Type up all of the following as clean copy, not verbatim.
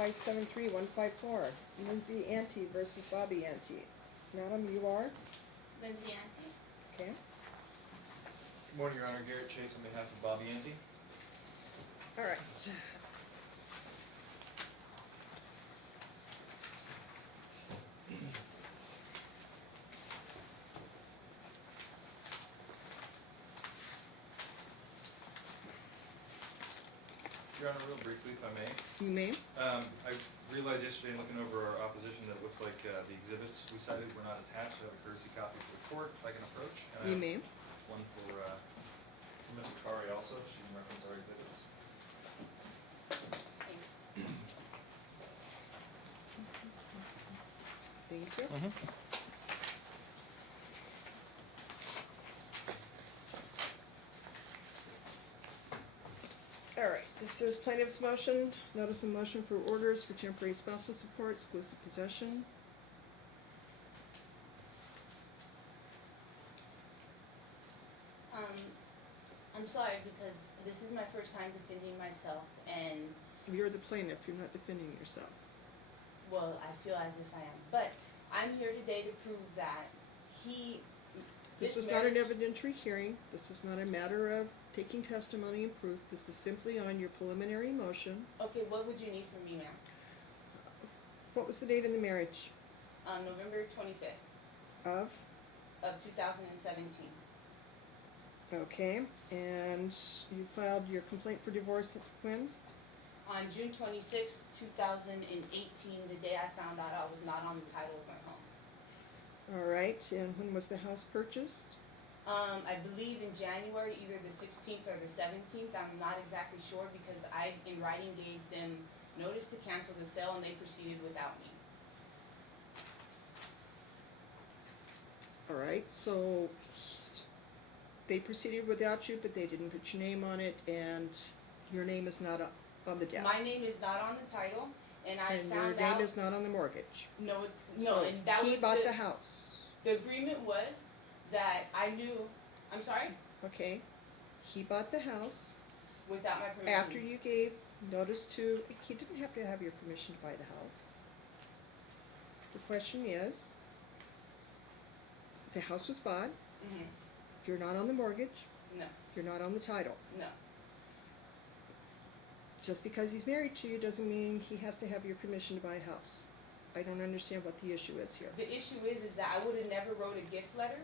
573-154, Lindsay Antee versus Bobby Antee. Madam, you are? Lindsay Antee. Okay. Good morning, Your Honor. Garrett Chase on behalf of Bobby Antee. All right. Your Honor, real briefly, if I may. You may. I realized yesterday in looking over our opposition that it looks like the exhibits we cited were not attached. I have a courtesy copy for the court if I can approach. And I You have may. one for Ms. Akari also. She can reference our exhibits. Thank you. All right, this is plaintiff's motion, notice of motion for orders for temporary spousal support, exclusive possession. I'm sorry because this is my first time defending myself, and You're the plaintiff, you're not defending yourself. well, I feel as if I am. But I'm here today to prove that This is not an evidentiary hearing, this is not a matter of taking testimony and proof, this is simply on your preliminary motion. Okay, what would you need from me, ma'am? What was the date of the marriage? November 25th Of? of 2017. Okay, and you filed your complaint for divorce when? On June 26th, 2018, the day I found out I was not on the title of my home. All right, and when was the house purchased? I believe in January, either the 16th or the 17th. I'm not exactly sure because I, in writing, gave them notice to cancel the sale and they proceeded without me. All right, so they proceeded without you, but they didn't put your name on it, and your name is not on the debt. My name is not on the title, and I And found your out. name is not on the mortgage. No, So and that he was bought the house. The agreement was that I knew. I'm sorry. Okay, he bought the house Without my permission. after you gave notice to, he didn't have to have your permission to buy the house. The question is, the house was bought, Mhm. you're not on the mortgage, No. you're not on the title. No. Just because he's married to you doesn't mean he has to have your permission to buy a house. I don't understand what the issue is here. The issue is that I would have never wrote a gift letter,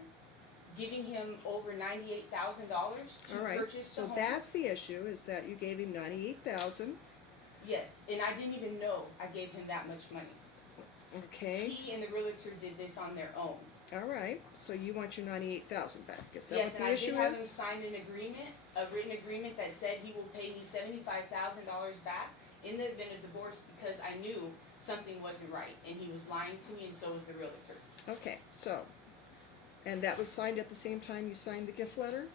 giving him over $98,000 to All right, purchase the so home. that's the issue, is that you gave him $98,000, Yes, and I didn't even know I gave him that much money. okay? He and the realtor did this on their own. All right, so you want your $98,000 back, is that Yes, what and the I issue did have him is? sign an agreement, a written agreement that said he will pay me $75,000 back in the event of divorce because I knew something wasn't right and he was lying to me and so was the realtor. Okay, so, and that was signed at the same time you signed the gift letter?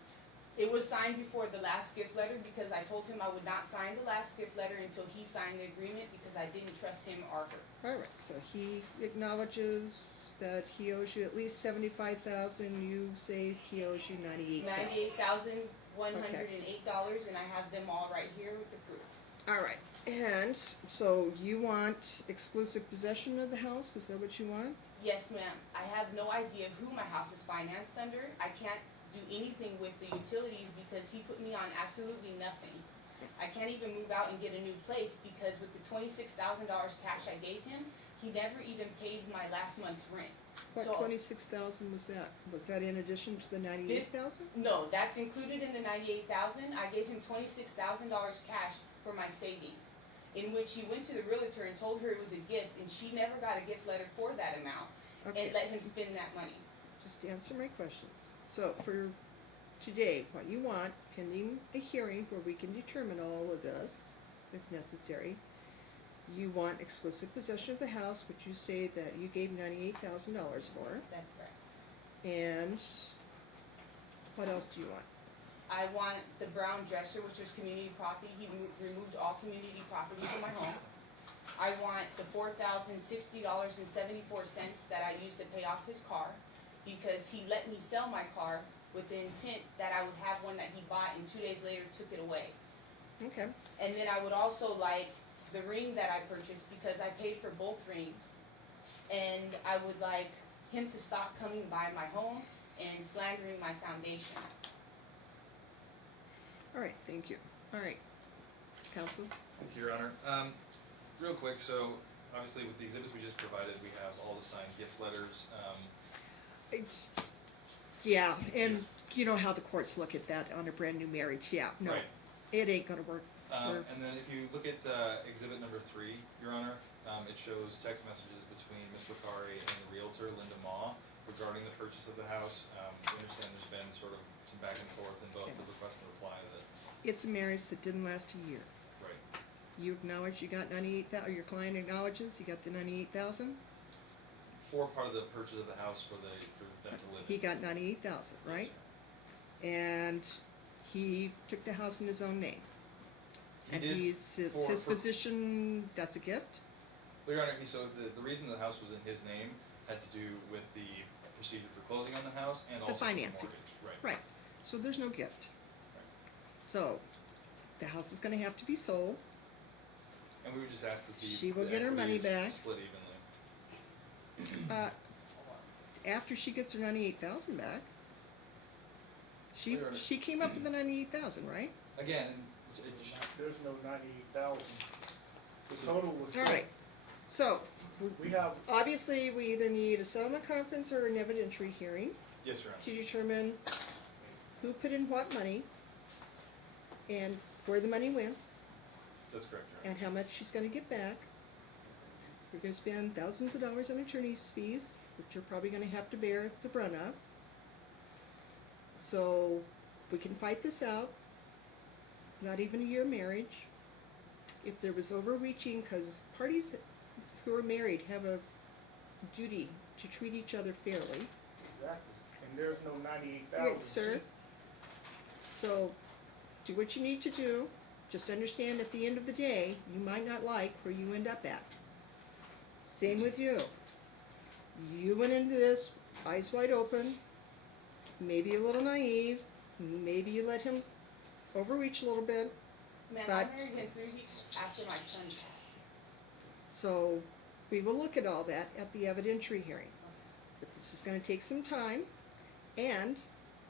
It was signed before the last gift letter because I told him I would not sign the last gift letter until he signed the agreement because I didn't trust him or her. All right, so he acknowledges that he owes you at least $75,000, you say he owes you $98,000. $98,108, and I have them all right here with the proof. All right, and so you want exclusive possession of the house, is that what you want? Yes, ma'am. I have no idea who my house is financed under. I can't do anything with the utilities because he put me on absolutely nothing. I can't even move out and get a new place because with the $26,000 cash I gave him, he never even paid my last month's rent. What So- $26,000 was that? Was that in addition to the $98,000? No, that's included in the $98,000. I gave him $26,000 cash for my savings, in which he went to the realtor and told her it was a gift, and she never got a gift letter for that amount, Okay, and let him spend that money. just answer my questions. So for today, what you want, pending a hearing where we can determine all of this, if necessary, you want exclusive possession of the house, which you say that you gave $98,000 for, That's correct. and what else do you want? I want the brown dresser, which was community property. He removed all community property from my home. I want the $4,060.74 that I used to pay off his car because he let me sell my car with the intent that I would have one that he bought and 2 days later took it away. Okay, And then I would also like the ring that I purchased because I paid for both rings. And I would like him to stop coming by my home and slandering my foundation. All right, thank you. All right, counsel? Thank you, Your Honor. Real quick, so obviously with the exhibits we just provided, we have all the signed gift letters. Yeah, and you know how the courts look at that on a brand new marriage. Yeah, no, Right. it ain't gonna work. Sure. And then if you look at exhibit number 3, Your Honor, it shows text messages between Ms. Licari and the realtor, Linda Ma, regarding the purchase of the house. We understand there's been sort of some back and forth in both Okay. the request and reply that, It's a marriage that didn't last a year. right. You acknowledge you got 98,000, or your client acknowledges you got the 98,000. For part of the purchase of the house for them to live He in. got 98,000, right? And he took the house in his own name. He And did it's for- his for- position. That's a gift. Well, Your Honor, so the reason the house was in his name had to do with the procedure for closing on the house and The also for the financing. mortgage. Right. So there's no gift. Right. So the house is going to have to be sold. And we would just ask that She will get her money equity is back. split evenly. After she gets her 98,000 back. She Wait a minute. she came up with the 98,000, right? Again, There's no 98,000. The total was. All right. So We have, obviously we either need a settlement conference or an evidentiary hearing yes, Your Honor. to determine who put in what money and where the money went That's correct, Your Honor. and how much she's going to get back. We're going to spend thousands of dollars on attorney's fees, which you're probably going to have to bear the brunt of. So we can fight this out. Not even a year marriage. If there was overreaching, because parties who are married have a duty to treat each other fairly. exactly, and there's no 98,000. Right, sir. So, do what you need to do. Just understand at the end of the day, you might not like where you end up at. Same with you. You went into this eyes wide open, maybe a little naive, maybe you let him overreach a little bit. Man, But- I married him 3 weeks after my son passed. So, we will look at all that at the evidentiary hearing. But this is gonna take some time, and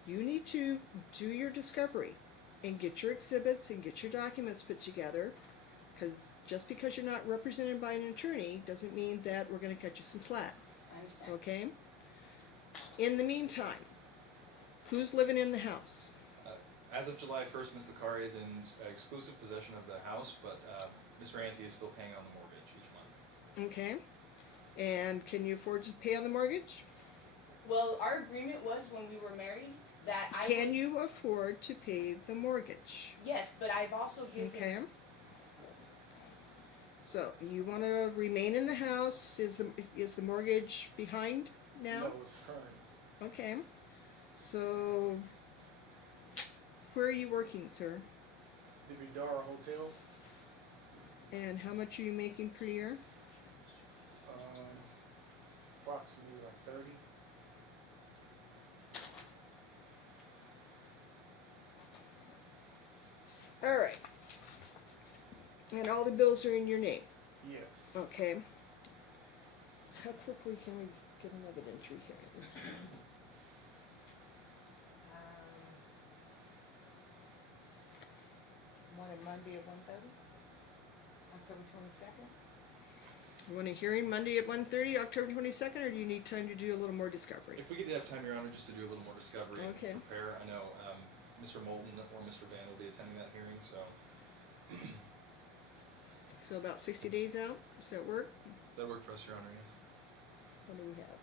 you need to do your discovery and get your exhibits and get your documents put together, because just because you're not represented by an attorney doesn't mean that we're gonna cut you some slack, I understand. okay? In the meantime, who's living in the house? As of July 1st, Ms. Licari is in exclusive possession of the house, but Mr. Antee is still paying on the mortgage each month. Okay? And can you afford to pay on the mortgage? Well, our agreement was when we were married that I Can you afford to pay the mortgage? yes, but I've also given Okay. So you want to remain in the house? Is the mortgage behind now? No, it's current. Okay. So where are you working, sir? The Vidara Hotel, And how much are you making per year? approximately like 30. All right. And all the bills are in your name. Yes. Okay. How quickly can we get an evidentiary hearing? Wanted Monday at 1:30? October 22nd? You want a hearing Monday at 1:30, October 22nd, or do you need time to do a little more discovery? If we could have time, Your Honor, just to do a little more discovery and Okay. prepare. I know Mr. Moulton or Mr. Van will be attending that hearing, so So about 60 days out, does that work? that worked for us, Your Honor, yes. What do we have?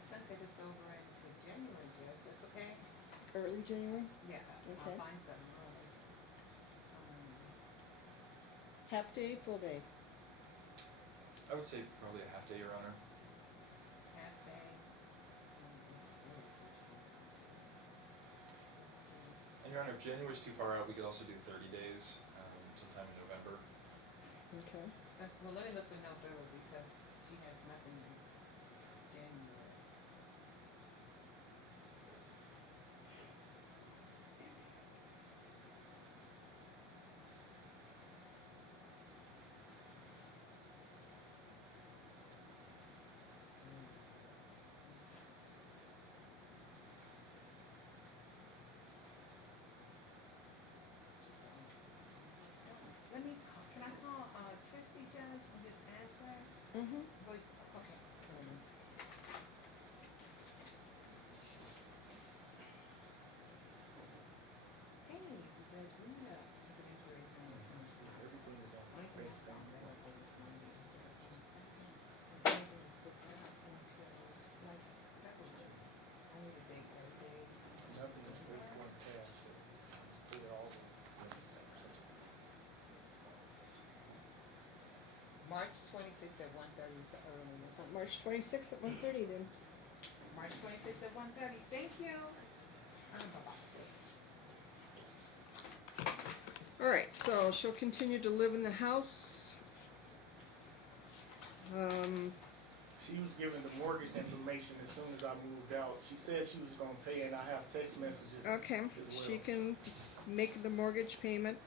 It's gonna take us over into January, Judge, that's okay? Early January? Yeah, Okay. I'll find something early. Half day, full day? I would say probably a half day, Your Honor. Half day. And Your Honor, if January's too far out, we could also do 30 days, sometime in November. Okay. So, well, let me look the note over because she has nothing in January. Let me call, can I call, trustee judge and just ask her? Mm-hmm. But, okay. Hold on a second. Hey, Judge, we need a evidentiary hearing as soon as possible. Everything is on Like paper. this on Wednesday, this Monday, the 22nd. And then it's booked out until, like, February. I need a date that day, something. Nothing is paid for in cash, so it's clear all. March 26th at 1:30 is the earliest. March 26th at 1:30 then. March 26th at 1:30. Thank you. Bye-bye. All right, so she'll continue to live in the house. She was given the mortgage information as soon as I moved out. She said she was gonna pay, and I have text messages Okay, as well. she can make the mortgage payment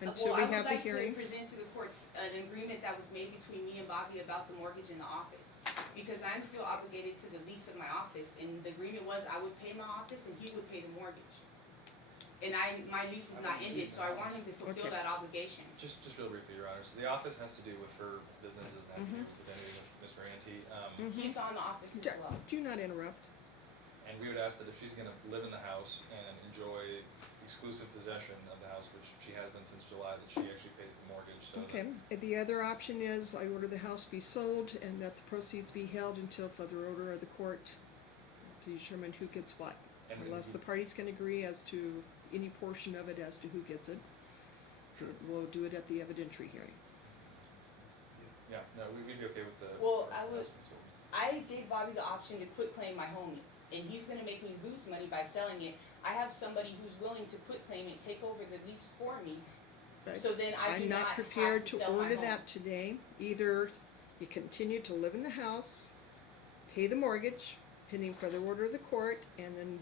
until Well, we I would have the like hearing. to present to the courts an agreement that was made between me and Bobby about the mortgage in the office. Because I'm still obligated to the lease of my office, and the agreement was I would pay my office and he would pay the mortgage. And my lease is not ended, so I want him to fulfill Okay. that obligation. Just real briefly, Your Honor, so the office has to do with her businesses and Mhm. activities with entity with Mr. Antee. Mhm. He's on the office as Do well. do not interrupt. And we would ask that if she's gonna live in the house and enjoy exclusive possession of the house, which she has been since July, that she actually pays the mortgage, so that. Okay, the other option is I order the house be sold and that the proceeds be held until further order of the court to determine who gets what. And Unless the parties can agree as to any portion of it as to who gets it, then we'll do it at the evidentiary hearing. Yeah, no, we'd be okay with the. Well, the I would- house being sold. I gave Bobby the option to quit claim my home, and he's gonna make me lose money by selling it. I have somebody who's willing to quit claim it, take over the lease for me, But so then I do I'm not not have prepared to to sell my order home. that today. Either you continue to live in the house, pay the mortgage, pending further order of the court, and then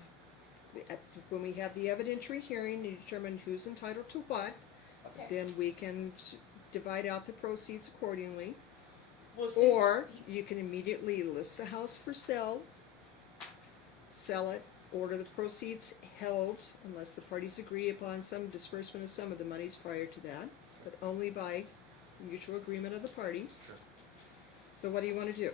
when we have the evidentiary hearing to determine who's entitled to what, Okay. then we can divide out the proceeds accordingly. Well, since Or you can immediately list the house for sale, sell it, order the proceeds held unless the parties agree upon some disbursement of some of the monies prior to that, but only by mutual agreement of the parties. Sure. So what do you wanna do?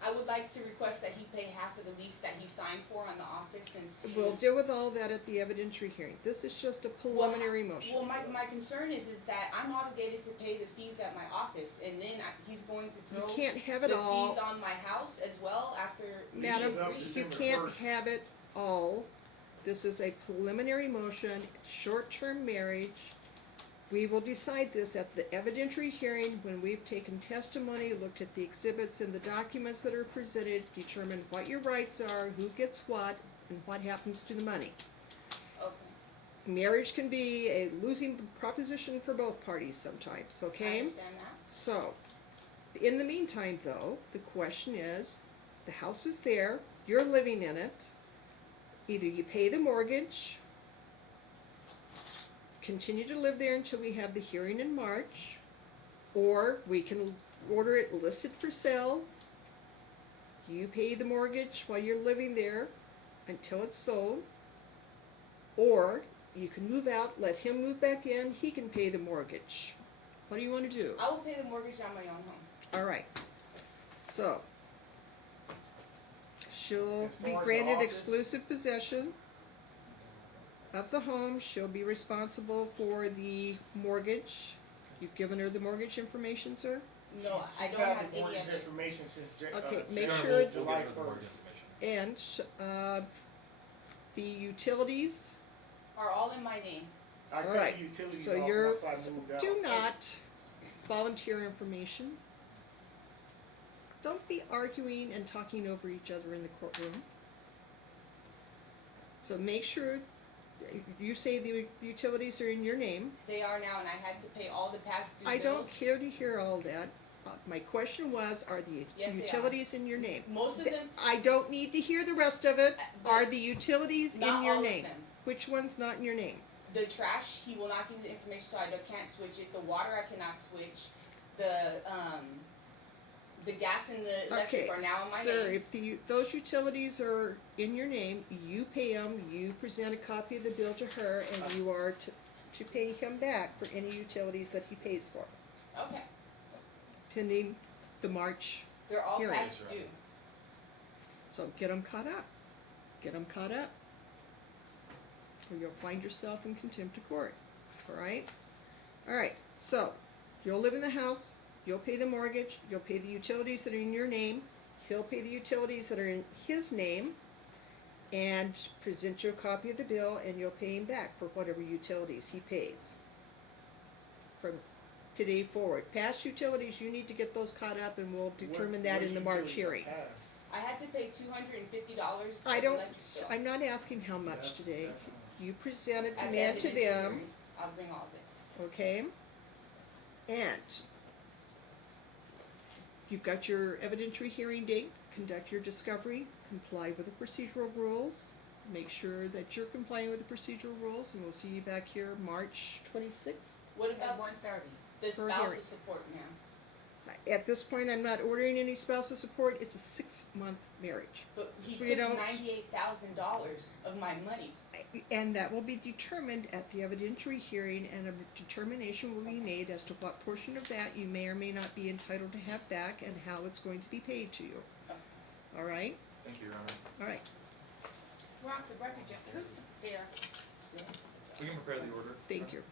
I would like to request that he pay half of the lease that he signed for on the office since. We'll deal with all that at the evidentiary hearing. This is just a preliminary motion. Well, my concern is that I'm obligated to pay the fees at my office, and then he's going to You throw can't have it the all, fees on my house as well after. Madam, Lease is up Agreed. you December can't 1st. have it all. This is a preliminary motion, short-term marriage. We will decide this at the evidentiary hearing when we've taken testimony, looked at the exhibits and the documents that are presented, determined what your rights are, who gets what, and what happens to the money. Okay, Marriage can be a losing proposition for both parties sometimes, I okay? understand that. So, in the meantime though, the question is, the house is there, you're living in it. Either you pay the mortgage, continue to live there until we have the hearing in March, or we can order it listed for sale. You pay the mortgage while you're living there until it's sold, or you can move out, let him move back in, he can pay the mortgage. What do you wanna do? I will pay the mortgage on my own home. All right, so she'll As be far as the granted office- exclusive possession of the home. She'll be responsible for the mortgage. You've given her the mortgage information, sir? No, I She's don't had have the any mortgage of it. information since Okay, make Your Honor, sure- we'll give July her the mortgage 1st. information. And, the utilities, Are all in my name. I all right, paid utilities so off you're, once I moved out. do not volunteer information. Don't be arguing and talking over each other in the courtroom. So make sure You say the utilities are in your name. They are now, and I had to pay all the past due bills. I don't care to hear all that. My question was, are the Yes, they are. utilities in your name? Most of them, I don't need to hear the rest of it. but Are the utilities in not your all of name? them. Which one's not in your name? The trash, he will not give me the information, so can't switch it. The water, I cannot switch. The gas and the electric Okay, are now in my sir, name. if those utilities are in your name, you pay them, you present a copy of the bill to her, and you are to pay him back for any utilities that he pays for, Okay, pending the March. they're all Here it past is. due. So get them caught up. Get them caught up. Or you'll find yourself in contempt of court. Alright? Alright, so you'll live in the house, you'll pay the mortgage, you'll pay the utilities that are in your name, he'll pay the utilities that are in his name, and present you a copy of the bill, and you'll pay him back for whatever utilities he pays. From today forward. Past utilities, you need to get those caught up, and we'll determine that in the March hearing. I had to pay $250 for I the don't, electric bill. I'm not asking how much today. You present it, At the demand to evidentiary them, hearing, I'll bring all this. okay? And you've got your evidentiary hearing date, conduct your discovery, comply with the procedural rules, make sure that you're complying with the procedural rules, and we'll see you back here March 26th. What At about 1:30. the for spousal hearing. support, ma'am? At this point, I'm not ordering any spousal support, it's a 6-month marriage. But he We took don't- $98,000 of my money. And that will be determined at the evidentiary hearing, and a determination will be made as to what portion of that you may or may not be entitled to have back and how it's going to be paid to you. All right? Thank you, Your Honor. All right. We're off the record, Jeff. Who's there? We can prepare the order. Thank you.